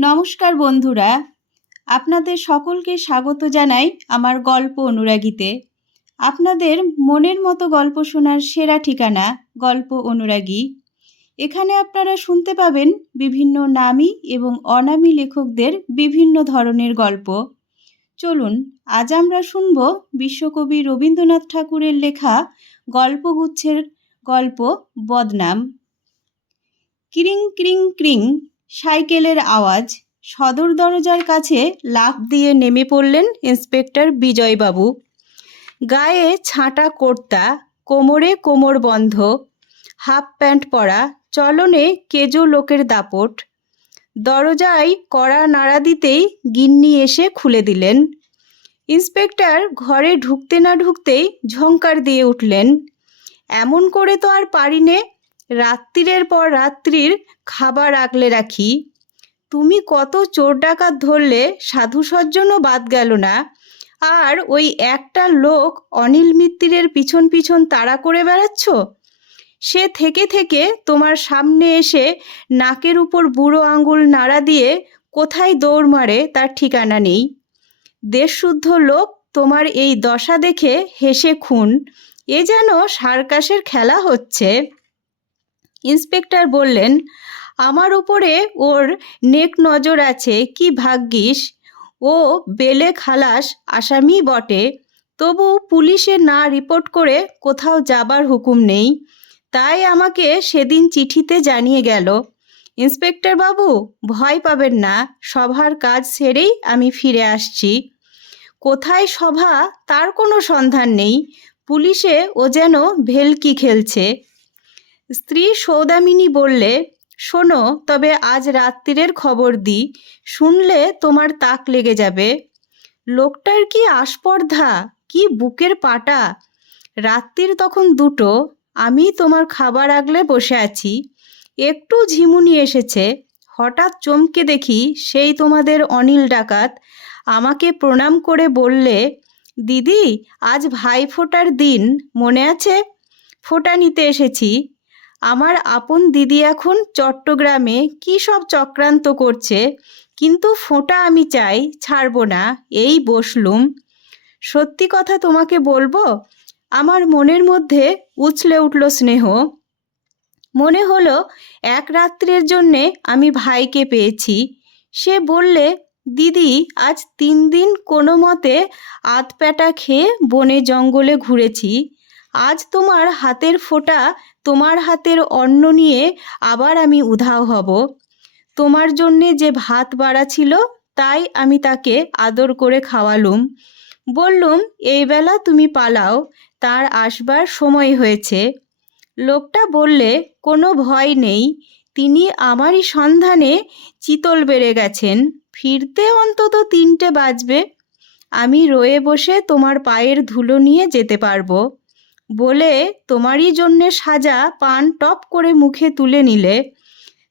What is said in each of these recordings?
নমস্কার বন্ধুরা, আপনাদের সকলকে স্বাগত জানাই আমার গল্প অনুরাগীতে। আপনাদের মনের মতো গল্প শোনার সেরা ঠিকানা গল্প অনুরাগী। এখানে আপনারা শুনতে পাবেন বিভিন্ন নামী এবং অনামী লেখকদের বিভিন্ন ধরনের গল্প। চলুন, আজ আমরা শুনব বিশ্বকবি রবীন্দ্রনাথ ঠাকুরের লেখা গল্পগুচ্ছের গল্প বদনাম। ক্রিং ক্রিং ক্রিং সাইকেলের আওয়াজ। সদর দরজার কাছে লাফ দিয়ে নেমে পড়লেন ইন্সপেক্টর বিজয়বাবু। গায়ে ছাঁটা কোর্তা, কোমরে কোমর বন্ধ, হাফ প্যান্ট পরা, চলনে কেজো লোকের দাপট। দরজায় কড়া নাড়া দিতেই গিন্নি এসে খুলে দিলেন। ইন্সপেক্টর ঘরে ঢুকতে না ঢুকতেই ঝঙ্কার দিয়ে উঠলেন। এমন করে তো আর পারি নে রাত্রিরের পর রাত্রির খাবার আগলে রাখি। তুমি কত চোর ডাকাত ধরলে সাধু সজ্জনও বাদ গেল না। আর ওই একটা লোক অনিল মিত্তিরের পিছন পিছন তাড়া করে বেড়াচ্ছ? সে থেকে থেকে তোমার সামনে এসে নাকের উপর বুড়ো আঙুল নাড়া দিয়ে কোথায় দৌড় মারে তার ঠিকানা নেই। দেশশুদ্ধ লোক তোমার এই দশা দেখে হেসে খুন। এ যেন সার্কাসের খেলা হচ্ছে। ইন্সপেক্টর বললেন আমার উপরে ওর নেক নজর আছে, কি ভাগ্যিস? ও বেলে খালাস আসামি বটে, তবু পুলিশে না রিপোর্ট করে কোথাও যাবার হুকুম নেই। তাই আমাকে সেদিন চিঠিতে জানিয়ে গেল, ইন্সপেক্টর বাবু, ভয় পাবেন না, সভার কাজ সেরেই আমি ফিরে আসছি। কোথায় সভা, তার কোনো সন্ধান নেই, পুলিশে ও যেন ভেলকি খেলছে। স্ত্রী সৌদামিনী বললে শোনো, তবে আজ রাত্রিরের খবর দিই। শুনলে তোমার তাক লেগে যাবে। লোকটার কি আস্পর্ধা? কি বুকের পাটা? রাত্রির তখন দুটো, আমি তোমার খাবার আগলে বসে আছি। একটু ঝিমুনি এসেছে। হঠাৎ চমকে দেখি সেই তোমাদের অনিল ডাকাত আমাকে প্রণাম করে বললে, দিদি, আজ ভাই ফোটার দিন, মনে আছে? ফোটা নিতে এসেছি। আমার আপন দিদি এখন চট্টগ্রামে কী সব চক্রান্ত করছে? কিন্তু ফোঁটা আমি চাই, ছাড়ব না, এই বসলুম। সত্যি কথা তোমাকে বলব, আমার মনের মধ্যে উছলে উঠল স্নেহ। মনে হলো এক রাত্রের জন্যে আমি ভাইকে পেয়েছি। সে বললে, দিদি, আজ তিন দিন কোনো মতে আধপ্যাটা খেয়ে বনে জঙ্গলে ঘুরেছি। আজ তোমার হাতের ফোঁটা তোমার হাতের অন্ন নিয়ে আবার আমি উধাও হব। তোমার জন্যে যে ভাত বাড়া ছিল, তাই আমি তাকে আদর করে খাওয়ালুম। বললুম, এই বেলা তুমি পালাও, তার আসবার সময় হয়েছে। লোকটা বললে, কোনো ভয় নেই, তিনি আমারই সন্ধানে চিতল বেড়ে গেছেন, ফিরতে অন্তত তিনটে বাজবে। আমি রয়ে বসে তোমার পায়ের ধুলো নিয়ে যেতে পারব। বলে তোমারই জন্যে সাজা পান টপ করে মুখে তুলে নিলে।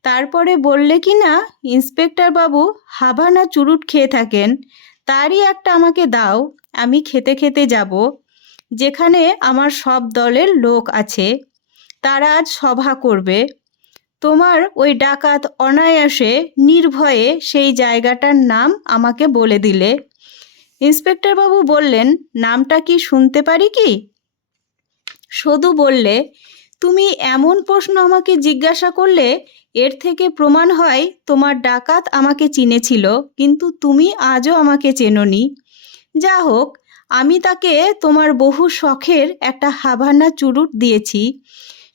তারপরে বললে কি না, ইন্সপেক্টর বাবু, হাভানা চুরুট খেয়ে থাকেন, তারই একটা আমাকে দাও, আমি খেতে খেতে যাব। যেখানে আমার সব দলের লোক আছে, তারা আজ সভা করবে। তোমার ওই ডাকাত অনায়াসে নির্ভয়ে সেই জায়গাটার নাম আমাকে বলে দিলে। ইন্সপেক্টর বাবু বললেন, নামটা কি শুনতে পারি কি? সদু বললে, তুমি এমন প্রশ্ন আমাকে জিজ্ঞাসা করলে, এর থেকে প্রমাণ হয় তোমার ডাকাত আমাকে চিনেছিল, কিন্তু তুমি আজও আমাকে চেননি। যা হোক, আমি তাকে তোমার বহু শখের একটা হাভানা চুরুট দিয়েছি।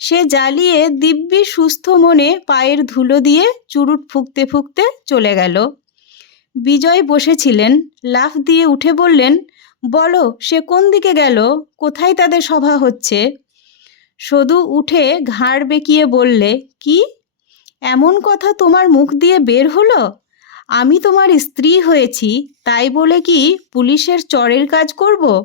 সে জ্বালিয়ে দিব্যি সুস্থ মনে পায়ের ধুলো দিয়ে চুরুট ফুঁকতে ফুঁকতে চলে গেল। বিজয় বসেছিলেন, লাফ দিয়ে উঠে বললেন বলো, সে কোন দিকে গেল? কোথায় তাদের সভা হচ্ছে? সদু উঠে ঘাড় বেঁকিয়ে বললে, কি? এমন কথা তোমার মুখ দিয়ে বের হলো? আমি তোমার স্ত্রী হয়েছি, তাই বলে কি পুলিশের চরের কাজ করব?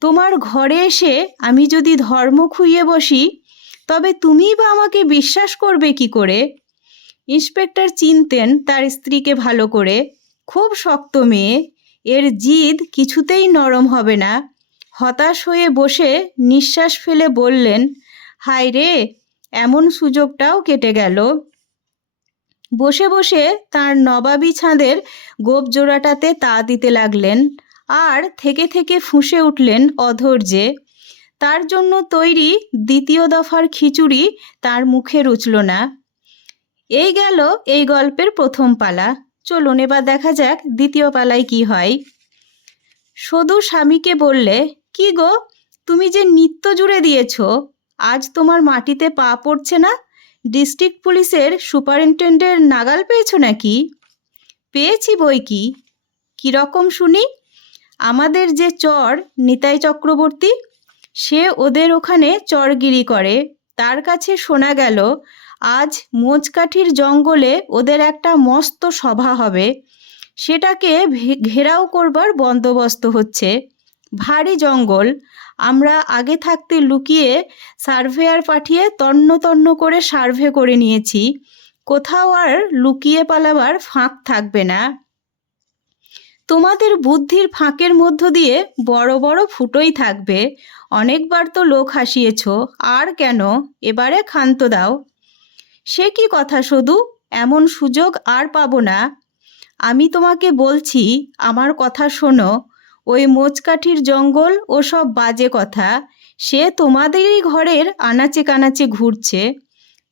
তোমার ঘরে এসে আমি যদি ধর্ম খুইয়ে বসি, তবে তুমিই বা আমাকে বিশ্বাস করবে কি করে? ইন্সপেক্টর চিনতেন তার স্ত্রীকে ভালো করে। খুব শক্ত মেয়ে। এর জিদ কিছুতেই নরম হবে না। হতাশ হয়ে বসে নিঃশ্বাস ফেলে বললেন, হায় রে, এমন সুযোগটাও কেটে গেল। বসে বসে তার নবাবি ছাঁদের গোপ জোড়াটাতে তা দিতে লাগলেন, আর থেকে থেকে ফুঁসে উঠলেন অধৈর্যে তার জন্য তৈরি দ্বিতীয় দফার খিচুড়ি তার মুখে রুচল না। এই গেল এই গল্পের প্রথম পালা। চলুন এবার দেখা যাক দ্বিতীয় পালায় কি হয়। সদু স্বামীকে বললে, কি গো, তুমি যে নিত্য জুড়ে দিয়েছ, আজ তোমার মাটিতে পা পড়ছে না? ডিস্ট্রিক্ট পুলিশের সুপারিনটেন্ডেন্টের নাগাল পেয়েছ নাকি? পেয়েছি বই কি? কীরকম শুনি? আমাদের যে চর, নিতাই চক্রবর্তী, সে ওদের ওখানে চরগিরি করে। তার কাছে শোনা গেল আজ মোচকাঠির জঙ্গলে ওদের একটা মস্ত সভা হবে। সেটাকে ঘেরাও করবার বন্দোবস্ত হচ্ছে। ভারী জঙ্গল। আমরা আগে থাকতে লুকিয়ে সার্ভেয়ার পাঠিয়ে তন্ন তন্ন করে সার্ভে করে নিয়েছি। কোথাও আর লুকিয়ে পালাবার ফাঁক থাকবে না। তোমাদের বুদ্ধির ফাঁকের মধ্য দিয়ে বড় বড় ফুটোই থাকবে। অনেকবার তো লোক হাসিয়েছ। আর কেন? এবারে ক্ষান্ত দাও। সে কি কথা শুধু? এমন সুযোগ আর পাবো না। আমি তোমাকে বলছি, আমার কথা শোনো। ওই মোচকাঠির জঙ্গল ও সব বাজে কথা, সে তোমাদেরই ঘরের আনাচে কানাচে ঘুরছে।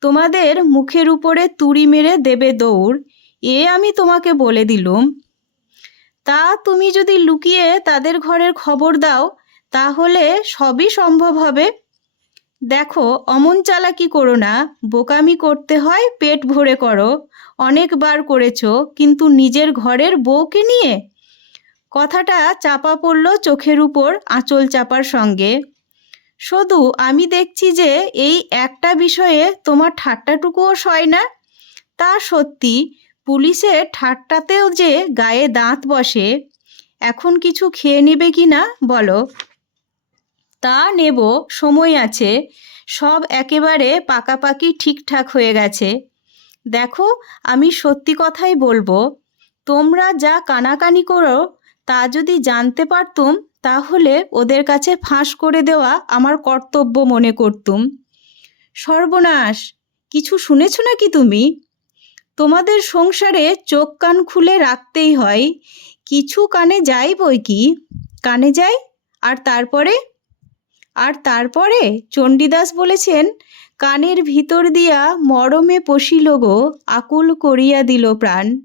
তোমাদের মুখের উপরে তুড়ি মেরে দেবে দৌড়, এ আমি তোমাকে বলে দিলুম। তা তুমি যদি লুকিয়ে তাদের ঘরের খবর দাও, তাহলে সবই সম্ভব হবে। দেখো, অমন চালাকি করো না। বোকামি করতে হয়, পেট ভরে করো। অনেকবার করেছ, কিন্তু নিজের ঘরের বউকে নিয়ে? কথাটা চাপা পড়ল চোখের উপর আঁচল চাপার সঙ্গে। শুধু আমি দেখছি যে এই একটা বিষয়ে তোমার ঠাট্টাটুকুও সয় না। তা সত্যি, পুলিশের ঠাট্টাতেও যে গায়ে দাঁত বসে। এখন কিছু খেয়ে নেবে কি না, বলো। তা নেব, সময় আছে। সব একেবারে পাকাপাকি ঠিকঠাক হয়ে গেছে। দেখো, আমি সত্যি কথাই বলব, তোমরা যা কানাকানি করো, তা যদি জানতে পারতুম, তাহলে ওদের কাছে ফাঁস করে দেওয়া আমার কর্তব্য মনে করতুম। সর্বনাশ, কিছু শুনেছ নাকি তুমি? তোমাদের সংসারে চোখ কান খুলে রাখতেই হয়, কিছু কানে যাই বই কি? কানে যাই, আর তারপরে? আর তারপরে চণ্ডীদাস বলেছেন, কানের ভিতর দিয়া মরমে পশিল গো, আকুল করিয়া দিল প্রাণ।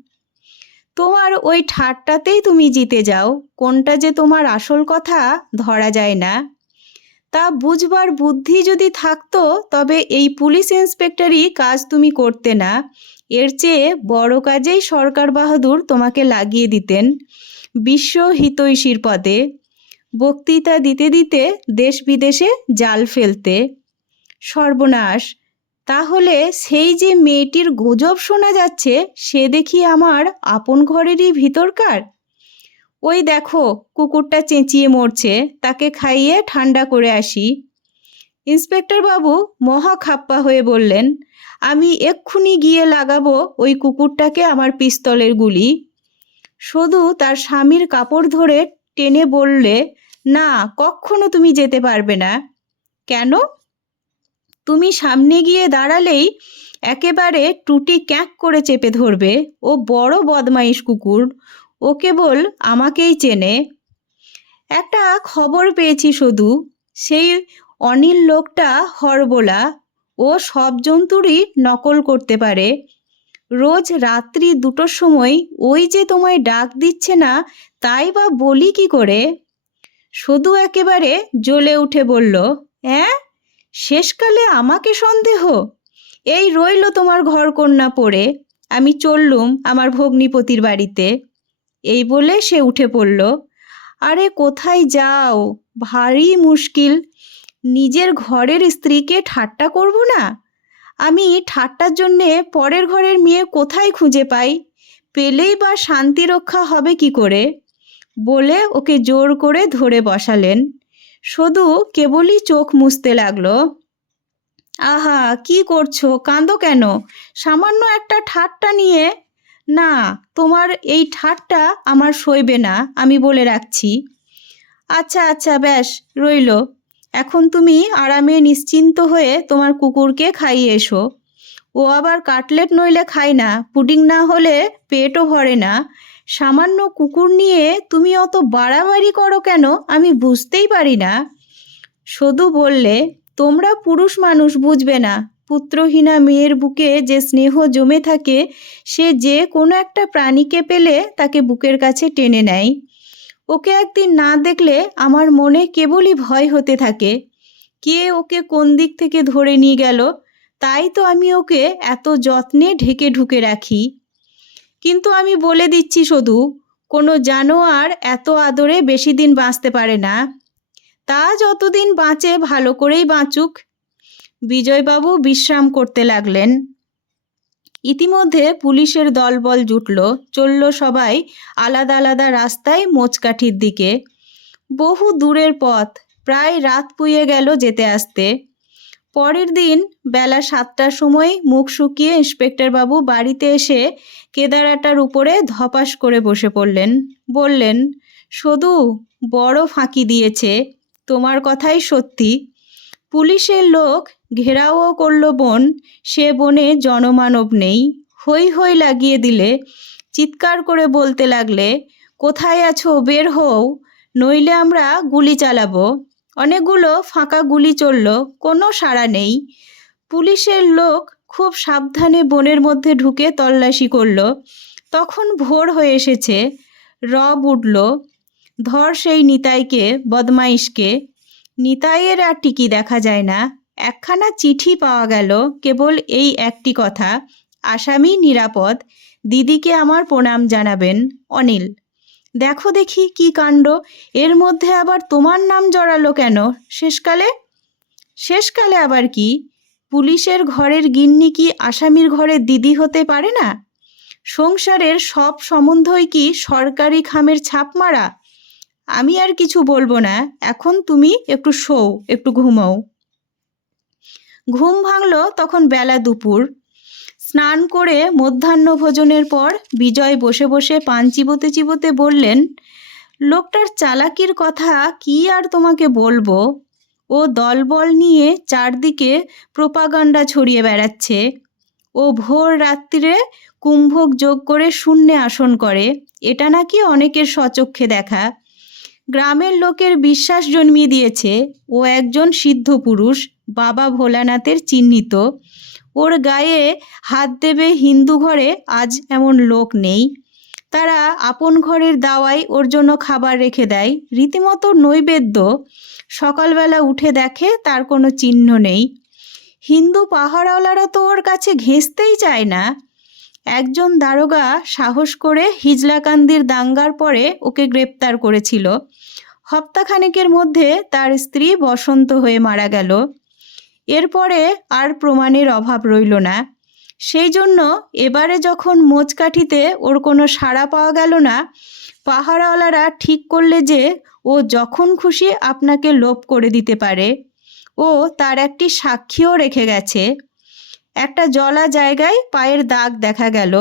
তোমার ওই ঠাট্টাতেই তুমি জিতে যাও, কোনটা যে তোমার আসল কথা ধরা যায় না। তা বুঝবার বুদ্ধি যদি থাকতো, তবে এই পুলিশ ইন্সপেক্টরই কাজ তুমি করতে না। এর চেয়ে বড় কাজেই সরকার বাহাদুর তোমাকে লাগিয়ে দিতেন। বিশ্ব হিতৈষীর পদে। বক্তৃতা দিতে দিতে দেশ বিদেশে জাল ফেলতে। সর্বনাশ। তাহলে সেই যে মেয়েটির গুজব শোনা যাচ্ছে, সে দেখি আমার আপন ঘরেরই ভিতরকার? ওই দেখো, কুকুরটা চেঁচিয়ে মরছে, তাকে খাইয়ে ঠান্ডা করে আসি। ইন্সপেক্টর বাবু মহা খাপ্পা হয়ে বললেন, আমি এক্ষুনি গিয়ে লাগাবো ওই কুকুরটাকে আমার পিস্তলের গুলি। শুধু তার স্বামীর কাপড় ধরে টেনে বললে না, কখনো তুমি যেতে পারবে না। কেন? তুমি সামনে গিয়ে দাঁড়ালেই একেবারে টুটি ক্যাঁক করে চেপে ধরবে। ও বড় বদমাইশ কুকুর। ও কেবল আমাকেই চেনে। একটা খবর পেয়েছি শুধু সেই অনিল লোকটা হরবোলা। ও সব জন্তুরই নকল করতে পারে। রোজ রাত্রি দুটোর সময় ওই যে তোমায় ডাক দিচ্ছে না, তাই বা বলি কি করে? শুধু একেবারে জ্বলে উঠে বলল হ্যাঁ শেষকালে আমাকে সন্দেহ? এই রইল তোমার ঘরকন্যা পড়ে। আমি চললুম আমার ভগ্নিপতির বাড়িতে। এই বলে সে উঠে পড়ল। আরে কোথায় যাও? ভারী মুশকিল। নিজের ঘরের স্ত্রীকে ঠাট্টা করব না? আমি ঠাট্টার জন্যে পরের ঘরের মেয়ে কোথায় খুঁজে পাই? পেলেই বা শান্তি রক্ষা হবে কি করে? বলে ওকে জোর করে ধরে বসালেন। শুধু কেবলই চোখ মুছতে লাগল। আহা, কি করছ? কাঁদো কেন? সামান্য একটা ঠাট্টা নিয়ে? না, তোমার এই ঠাট্টা আমার সইবে না, আমি বলে রাখছি। আচ্ছা আচ্ছা ব্যাস, রইল। এখন তুমি আরামে নিশ্চিন্ত হয়ে তোমার কুকুরকে খাইয়ে এসো। ও আবার কাটলেট নইলে খায় না, পুডিং না হলে পেটও ভরে না। সামান্য কুকুর নিয়ে তুমি অত বাড়াবাড়ি করো কেন? আমি বুঝতেই পারি না। সদু বললে, তোমরা পুরুষ মানুষ বুঝবে না। পুত্রহীনা মেয়ের বুকে যে স্নেহ জমে থাকে, সে যে কোনো একটা প্রাণীকে পেলে তাকে বুকের কাছে টেনে নেয়। ওকে একদিন না দেখলে আমার মনে কেবলই ভয় হতে থাকে। কে ওকে কোন দিক থেকে ধরে নিয়ে গেল? তাই তো আমি ওকে এত যত্নে ঢেকে ঢুকে রাখি। কিন্তু আমি বলে দিচ্ছি শুধু, কোনো জানোয়ার এত আদরে বেশি দিন বাঁচতে পারে না। তা যতদিন বাঁচে ভালো করেই বাঁচুক। বিজয়বাবু বিশ্রাম করতে লাগলেন। ইতিমধ্যে পুলিশের দলবল জুটল, চলল সবাই আলাদা আলাদা রাস্তায় মোচকাঠির দিকে। বহু দূরের পথ, প্রায় রাত পুয়ে গেল যেতে আসতে। পরের দিন বেলা সাতটার সময় মুখ শুকিয়ে ইন্সপেক্টর বাবু বাড়িতে এসে কেদারাটার উপরে ধপাস করে বসে পড়লেন। বললেন শুধু বড় ফাঁকি দিয়েছে। তোমার কথাই সত্যি। পুলিশের লোক ঘেরাও করল বন, সে বনে জনমানব নেই। হই হই লাগিয়ে দিলে, চিৎকার করে বলতে লাগলে, কোথায় আছো? বের হও, নইলে আমরা গুলি চালাবো। অনেকগুলো ফাঁকা গুলি চলল, কোনো সাড়া নেই। পুলিশের লোক খুব সাবধানে বনের মধ্যে ঢুকে তল্লাশি করল। তখন ভোর হয়ে এসেছে। রব উঠল। ধর সেই নিতাইকে, বদমাইশকে। নিতাইয়ের আর টিকি দেখা যায় না। একখানা চিঠি পাওয়া গেল, কেবল এই একটি কথা, আসামি নিরাপদ, দিদিকে আমার প্রণাম জানাবেন, অনিল। দেখো দেখি কি কাণ্ড। এর মধ্যে আবার তোমার নাম জড়ালো কেন? শেষকালে? শেষকালে আবার কি? পুলিশের ঘরের গিন্নি কি আসামির ঘরের দিদি হতে পারে না? সংসারের সব সম্বন্ধই কি সরকারি খামের ছাপ মারা? আমি আর কিছু বলব না, এখন তুমি একটু শোও, একটু ঘুমাও। ঘুম ভাঙল তখন বেলা দুপুর। স্নান করে মধ্যাহ্ন ভোজনের পর বিজয় বসে বসে পান চিবোতে চিবোতে বললেন, লোকটার চালাকির কথা কি আর তোমাকে বলব? ও দলবল নিয়ে চারদিকে প্রোপাগান্ডা ছড়িয়ে বেড়াচ্ছে। ও ভোর রাত্রিরে কুম্ভক যোগ করে শূন্যে আসন করে। এটা নাকি অনেকের সচক্ষে দেখা। গ্রামের লোকের বিশ্বাস জন্মিয়ে দিয়েছে। ও একজন সিদ্ধ পুরুষ, বাবা ভোলানাথের চিহ্নিত। ওর গায়ে হাত দেবে হিন্দু ঘরে, আজ এমন লোক নেই। তারা আপন ঘরের দাওয়াই ওর জন্য খাবার রেখে দেয়। রীতিমতো নৈবেদ্য সকালবেলা উঠে দেখে তার কোনো চিহ্ন নেই। হিন্দু পাহাড়ওয়ালারা তো ওর কাছে ঘেঁষতেই চায় না। একজন দারোগা সাহস করে হিজলাকান্দির দাঙ্গার পরে ওকে গ্রেপ্তার করেছিল। হপ্তাখানেকের মধ্যে তার স্ত্রী বসন্ত হয়ে মারা গেল। এরপরে আর প্রমাণের অভাব রইল না। সেই জন্য এবারে যখন মোচকাঠিতে ওর কোনো সাড়া পাওয়া গেল না পাহাড়ওয়ালারা ঠিক করলে যে ও যখন খুশি আপনাকে লোপ করে দিতে পারে। ও তার একটি সাক্ষীও রেখে গেছে। একটা জলা জায়গায় পায়ের দাগ দেখা গেল।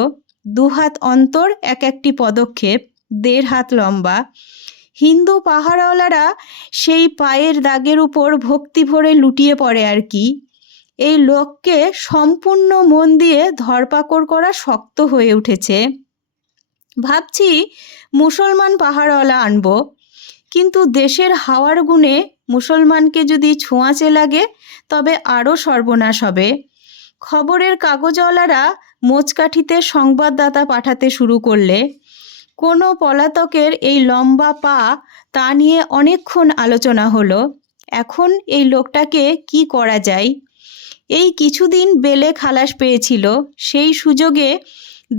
দুহাত অন্তর এক একটি পদক্ষেপ, দেড় হাত লম্বা। হিন্দু পাহাড়ওয়ালারা সেই পায়ের দাগের উপর ভক্তি ভরে লুটিয়ে পড়ে আর কি। এই লোককে সম্পূর্ণ মন দিয়ে ধরপাকড় করা শক্ত হয়ে উঠেছে। ভাবছি মুসলমান পাহাড়ওয়ালা আনব, কিন্তু দেশের হাওয়ার গুণে মুসলমানকে যদি ছোঁয়াচে লাগে, তবে আরও সর্বনাশ হবে। খবরের কাগজওয়ালারা মোচকাঠিতে সংবাদদাতা পাঠাতে শুরু করলে কোনো পলাতকের এই লম্বা পা তা নিয়ে অনেকক্ষণ আলোচনা হলো। এখন এই লোকটাকে কি করা যায়? এই কিছুদিন বেলে খালাস পেয়েছিল। সেই সুযোগে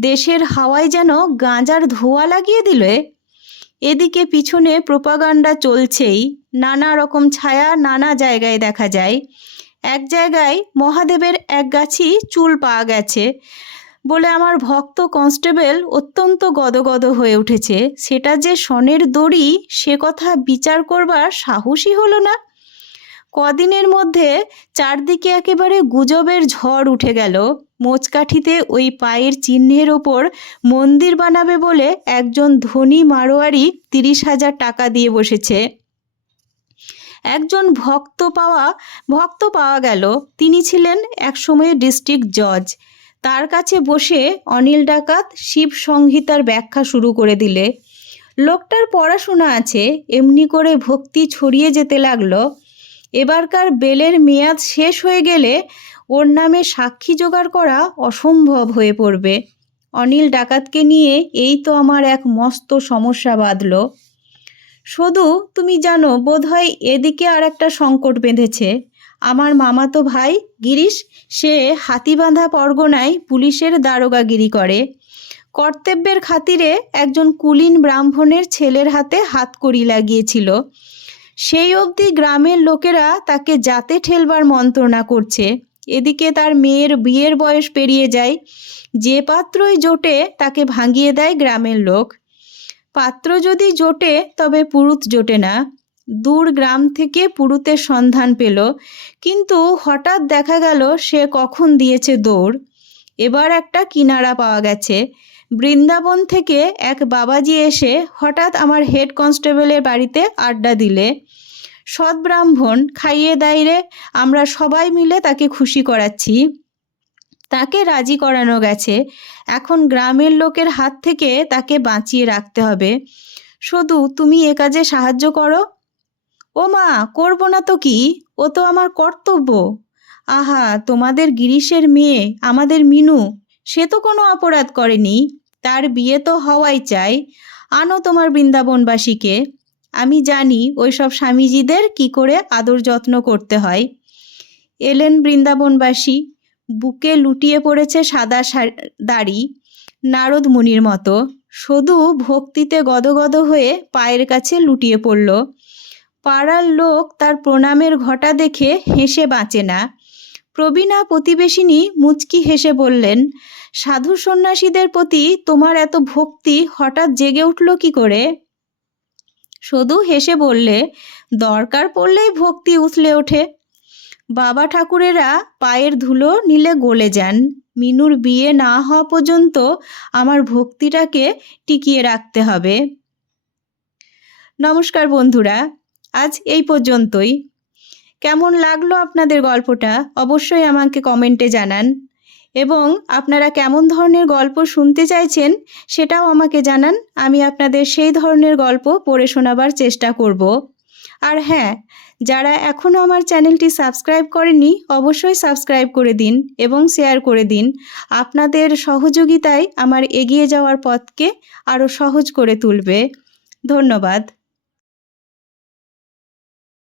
দেশের হাওয়ায় যেন গাঁজার ধোয়া লাগিয়ে দিলে। এদিকে পিছনে প্রোপাগান্ডা চলছেই। নানা রকম ছায়া নানা জায়গায় দেখা যায়। এক জায়গায় মহাদেবের এক গাছি চুল পাওয়া গেছে। বলে আমার ভক্ত কনস্টেবল অত্যন্ত গদগদ হয়ে উঠেছে। সেটা যে সনের দড়ি, সে কথা বিচার করবার সাহসই হলো না। কদিনের মধ্যে চারদিকে একেবারে গুজবের ঝড় উঠে গেল। মোচকাঠিতে ওই পায়ের চিহ্নের ওপর মন্দির বানাবে বলে একজন ধনী মারোয়ারি তিরিশ হাজার টাকা দিয়ে বসেছে। একজন ভক্ত পাওয়া ভক্ত পাওয়া গেল। তিনি ছিলেন একসময়ে ডিস্ট্রিক্ট জজ। তার কাছে বসে অনিল ডাকাত শিব সংহিতার ব্যাখ্যা শুরু করে দিলে। লোকটার পড়াশোনা আছে, এমনি করে ভক্তি ছড়িয়ে যেতে লাগল। এবারকার বেলের মেয়াদ শেষ হয়ে গেলে ওর নামে সাক্ষী জোগাড় করা অসম্ভব হয়ে পড়বে। অনিল ডাকাতকে নিয়ে এই তো আমার এক মস্ত সমস্যা বাঁধল। শুধু তুমি জানো, বোধহয় এদিকে আর একটা সংকট বেঁধেছে। আমার মামাতো ভাই গিরিশ, সে হাতিবাঁধা পরগনায় পুলিশের দারোগাগিরি করে। কর্তব্যের খাতিরে একজন কুলীন ব্রাহ্মণের ছেলের হাতে হাতকড়ি লাগিয়েছিল। সেই অবধি গ্রামের লোকেরা তাকে যাতে ঠেলবার মন্ত্রণা করছে। এদিকে তার মেয়ের বিয়ের বয়স পেরিয়ে যায়। যে পাত্রই জোটে তাকে ভাঙিয়ে দেয় গ্রামের লোক। পাত্র যদি জোটে, তবে পুরুত জোটে না। দূর গ্রাম থেকে পুরুতের সন্ধান পেল। কিন্তু হঠাৎ দেখা গেল, সে কখন দিয়েছে দৌড়। এবার একটা কিনারা পাওয়া গেছে। বৃন্দাবন থেকে এক বাবাজি এসে হঠাৎ আমার হেড কনস্টেবলের বাড়িতে আড্ডা দিলে। সৎ ব্রাহ্মণ, খাইয়ে দাইরে আমরা সবাই মিলে তাকে খুশি করাচ্ছি। তাকে রাজি করানো গেছে। এখন গ্রামের লোকের হাত থেকে তাকে বাঁচিয়ে রাখতে হবে। শুধু তুমি এ কাজে সাহায্য করো। ও মা, করব না তো কি? ও তো আমার কর্তব্য। আহা, তোমাদের গিরিশের মেয়ে, আমাদের মিনু, সে তো কোনো অপরাধ করেনি। তার বিয়ে তো হওয়াই চাই। আনো তোমার বৃন্দাবনবাসীকে। আমি জানি ওই সব স্বামীজিদের কি করে আদর যত্ন করতে হয়। এলেন বৃন্দাবনবাসী। বুকে লুটিয়ে পড়েছে সাদা দাড়ি, নারদ মুনির মতো। শুধু ভক্তিতে গদগদ হয়ে পায়ের কাছে লুটিয়ে পড়ল। পাড়ার লোক তার প্রণামের ঘটা দেখে হেসে বাঁচে না। প্রবীণা প্রতিবেশিনী মুচকি হেসে বললেন, সাধু সন্ন্যাসীদের প্রতি তোমার এত ভক্তি হঠাৎ জেগে উঠল কি করে? শুধু হেসে বললে, দরকার পড়লেই ভক্তি উথলে ওঠে। বাবা ঠাকুরেরা পায়ের ধুলো নিলে গলে যান। মিনুর বিয়ে না হওয়া পর্যন্ত আমার ভক্তিটাকে টিকিয়ে রাখতে হবে। নমস্কার বন্ধুরা আজ এই পর্যন্তই। কেমন লাগল আপনাদের গল্পটা? অবশ্যই আমাকে কমেন্টে জানান। এবং আপনারা কেমন ধরনের গল্প শুনতে চাইছেন সেটাও আমাকে জানান। আমি আপনাদের সেই ধরনের গল্প পড়ে শোনাবার চেষ্টা করব। আর হ্যাঁ যারা এখনও আমার চ্যানেলটি সাবস্ক্রাইব করেনি অবশ্যই সাবস্ক্রাইব করে দিন এবং শেয়ার করে দিন। আপনাদের সহযোগিতায় আমার এগিয়ে যাওয়ার পথকে আরও সহজ করে তুলবে। ধন্যবাদ।